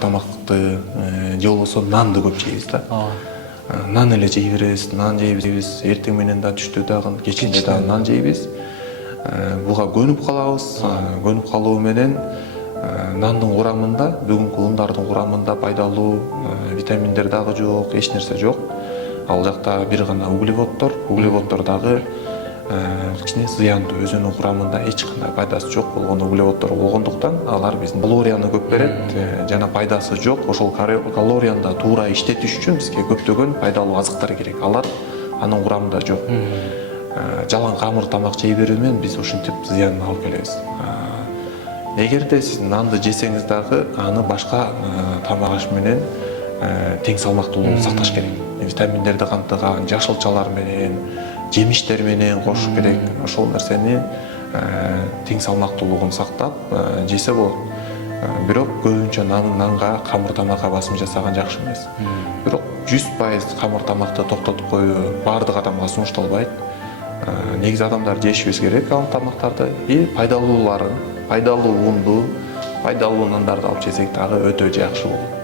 тамакты же болбосо нанды көп жейбиз да. Нан эле жей беребиз, нан жейбиз, эртең менен да түштө дагы, кечинде дагы нан жейбиз. Буга көнүп калабыз. Көнүп калуу менен нандын курамында, бүгүнкү ундардын курамында пайдалуу витаминдер дагы жок, эч нерсе жок. Ал жакта бир гана углеводдор, углеводдор дагы кичине зыяндуу, өзүнүн курамында эч кандай пайдасы жок болгон углеводдор болгондуктан алар биздин калорияны көп берет, жана пайдасы жок. Ошол калорияны да туура иштетиш үчүн бизге көптөгөн пайдалуу азыктар керек. Алар анын курамында жок. Жалаң камыр тамак жей берүү менен биз ушинтип зыянын алып келебиз. Эгерде сиз нанды жесеңиз дагы аны башка тамак аш менен тең салмактуулугун сакташ керек. Витаминдерди камтыган жашылчалар менен, жемиштер менен кошуш керек. Ошол нерсени тең салмактуулугун сактап жесе болот. Бирок көбүнчө нанга, камыр тамакка басым жасаган жакшы эмес. Бирок 100% камыр тамакты токтотуп коюу баардык адамга сунушталбайт. Негизи адамдар жешибиз керек ал тамактарды. Пайдалууларын, пайдалуу унду, пайдалуу нандарды алып жесек дагы өтө жакшы болот.